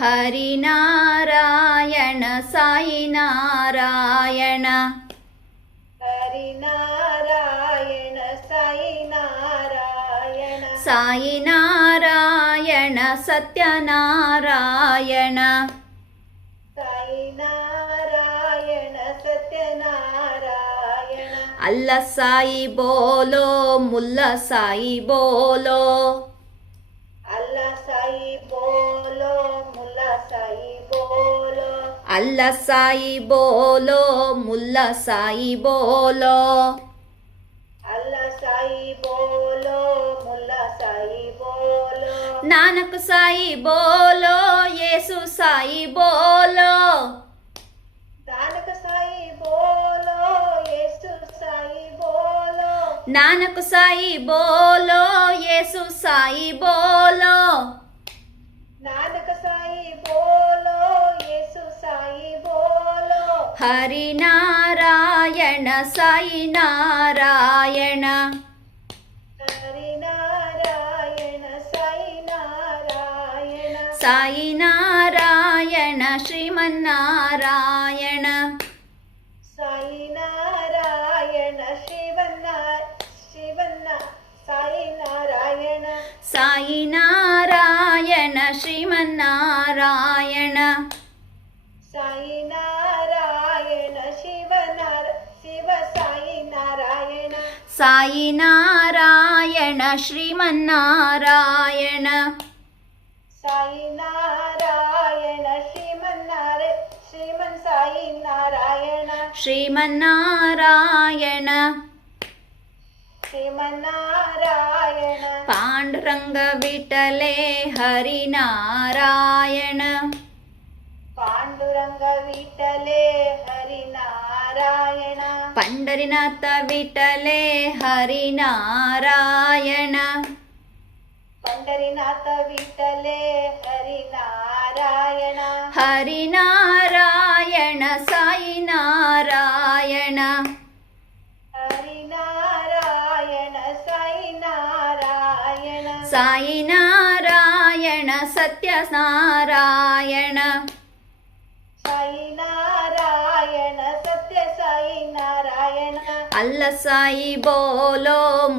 ಹರಿನಾರಾಯಣ ಸಾಯಿ ನಾರಾಯಣ. ಹರಿನಾರಾಯಣ ಸಾಯಿ ನಾರಾಯಣ. ಸಾಯಿ ನಾರಾಯಣ ಸತ್ಯನಾರಾಯಣ. ಸಾಯಿ ನಾರಾಯಣ ಸತ್ಯನಾರಾಯಣ. ಅಲ್ಲ ಸಾಯಿ ಬೋಲೋ ಮುಲ್ಲ ಸಾಯಿ ಬೋಲೋ. ಅಲ್ಲ ಸಾಯಿ ಬೋಲೋ ಮುಲ್ಲ ಸಾಯಿ ಬೋಲೋ. ಅಲ್ಲ ಸಾಯಿ ಬೋಲೋ ಮುಲ್ಲ ಸಾಯಿ ಬೋಲೋ. ಅಲ್ಲ ಸಾಯಿ ಬೋಲೋ ಮುಲ್ಲ ಸಾಯಿ ಬೋಲೋ. ನಾನಕ್ ಸಾಯಿ ಬೋಲೋ ಯೇಸು ಸಾಯಿ ಬೋಲೋ. ನಾನಕ ಸಾಯಿ ಬೋಲೋ ಯೇಸು ಸಾಯಿ ಬೋಲೋ. ನಾನಕ್ ಸಾಯಿ ಬೋಲೋ ಯೇಸು ಸಾಯಿ ಬೋಲೋ. ನಾನಕ ಸಾಯಿ ಬೋಲೋ ಯೇಸು ಸಾಯಿ ಬೋಲೋ. ಹರಿನಾರಾಯಣ ಸಾಯಿ ನಾರಾಯಣ. ಹರಿನಾರಾಯಣ ಸಾಯಿ ನಾರಾಯಣ. ಸಾಯಿ ನಾರಾಯಣ ಶ್ರೀಮನ್ನಾರಾಯಣ. ಸಾಯಿ ನಾರಾಯಣ ಶಿವನ್ನ ಸಾಯಿ ನಾರಾಯಣ. ಸಾಯಿ ನಾರಾಯಣ ಶ್ರೀಮನ್ನಾರಾಯಣ. ಸಾಯಿ ನಾರಾಯಣ ಶಿವ ಸಾಯಿ ನಾರಾಯಣ. ಸಾಯಿ ನಾರಾಯಣ ಶ್ರೀಮನ್ನಾರಾಯಣ. ಸಾಯಿ ನಾರಾಯಣ ಶ್ರೀಮನ್ ಸಾಯಿ ನಾರಾಯಣ. ಶ್ರೀಮನ್ನಾರಾಯಣ. ಶ್ರೀಮನ್ನಾರಾಯಣ. ಪಾಂಡುರಂಗ ವಿಠಲೆ ಹರಿನಾರಾಯಣ. ಪಾಂಡುರಂಗ ವಿಠಲೆ ಹರಿನಾರಾಯಣ. ಪಂಡರಿನಾಥ ವಿಠಲೆ ಹರಿನಾರಾಯಣ. ಪಂಡರಿನಾಥ ವಿಠಲೆ ಹರಿನಾರಾಯಣ. ಹರಿನಾರಾಯಣ ಸಾಯಿ ನಾರಾಯಣ. ಹರಿನಾರಾಯಣ ಸಾಯಿ ನಾರಾಯಣ. ಸಾಯಿ ನಾರಾಯಣ ಸತ್ಯನಾರಾಯಣ. ಸಾಯಿ ನಾರಾಯಣ ಸತ್ಯ ಸಾಯಿ ನಾರಾಯಣ. ಅಲ್ಲ ಸಾಯಿ ಬೋಲೋ